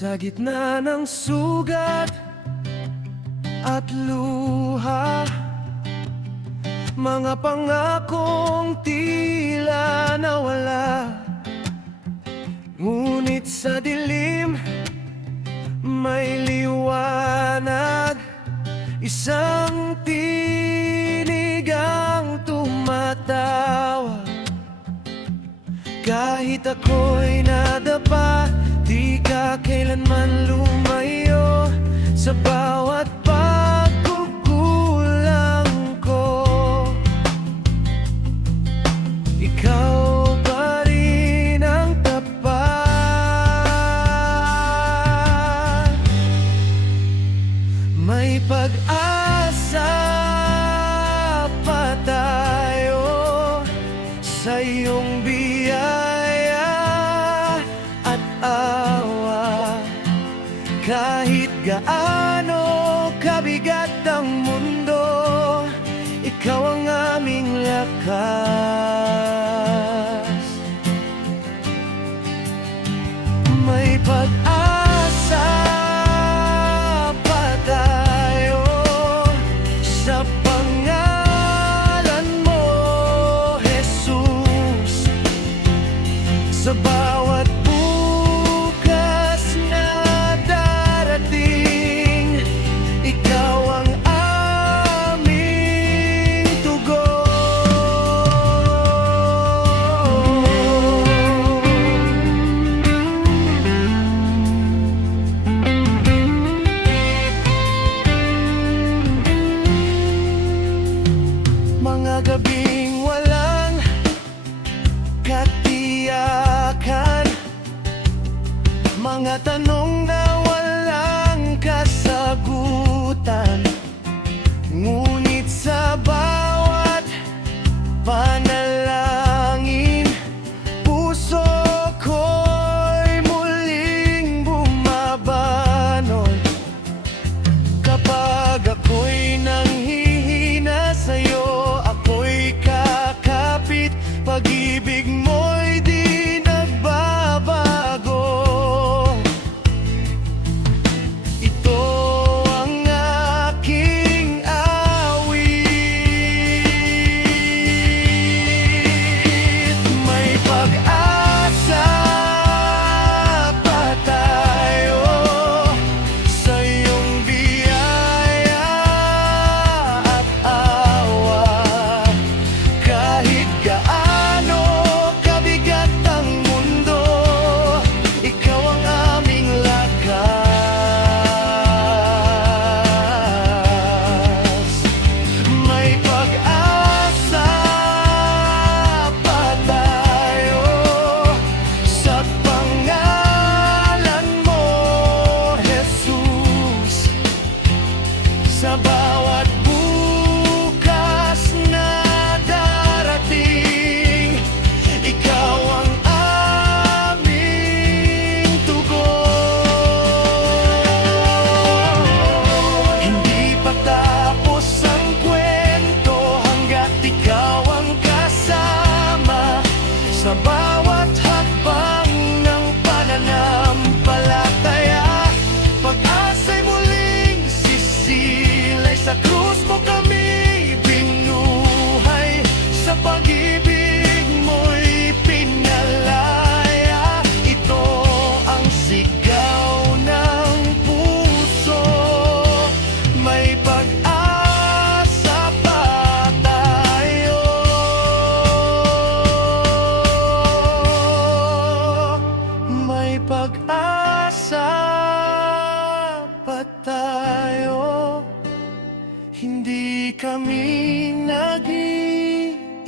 Sa gitna ng sugat at luha, mga pangakong tila nawala. Ngunit sa dilim may liwanag, isang tinig ang tumatawag. Kahit ako'y nadapa, di ka kailanman lumayo. Sa bawat pagkukulang ko, ikaw pa rin ang tapat. May pag-asa pa tayo sa iyong biyaya at awa. Kahit gaano kabigat ang mundo, ikaw ang aming lakas. May pag-asa pa tayo sa pangalan mo, Jesus. Sa bawat bukas na darating, ikaw ang aming tugon. Mga gabing walang katiyakan, mga tanong na walang kasagutan. Ngunit sa bawat panalangin, puso ko'y muling bumabangon. Kapag ako'y nanghihina sa'yo, ako'y kakapit. Pag-ibig mo'y di nagbabago. Ito ang aking awit. May pag-asa pa tayo sa iyong biyaya at awa. Kahit gaano kabigat ang mundo, ikaw ang aming lakas. May pag-asa pa tayo sa pangalan mo, Jesus. Sa bawat bukas na darating, ikaw ang aming tugon. Hindi pa tapos ang kwento hanggat ikaw ang kasama. Sa bawat hakbang ng pananampalataya, pag-asa'y muling sisilay. Sa krus mo kami binuhay, sa pag-ibig mo'y pinalaya. Ito ang sigaw ng puso. May pag-asa pa tayo. May pag-asa pa tayo. Hindi kami nag-iisa.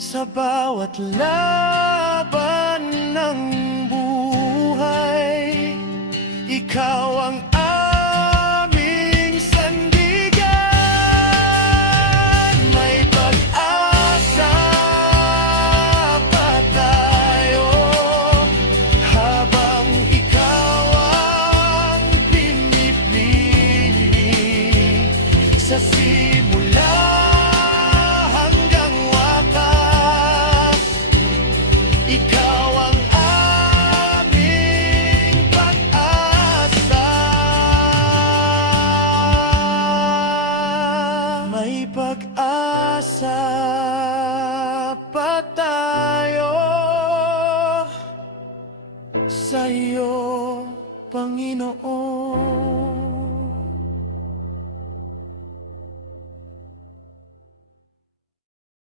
Sa bawat laban ng buhay, ikaw ang aming sandigan. May pag-asa pa tayo habang ikaw ang pinipili. Sa simula hanggang wakas, ikaw ang umaasa pa tayo sa iyo, Panginoon.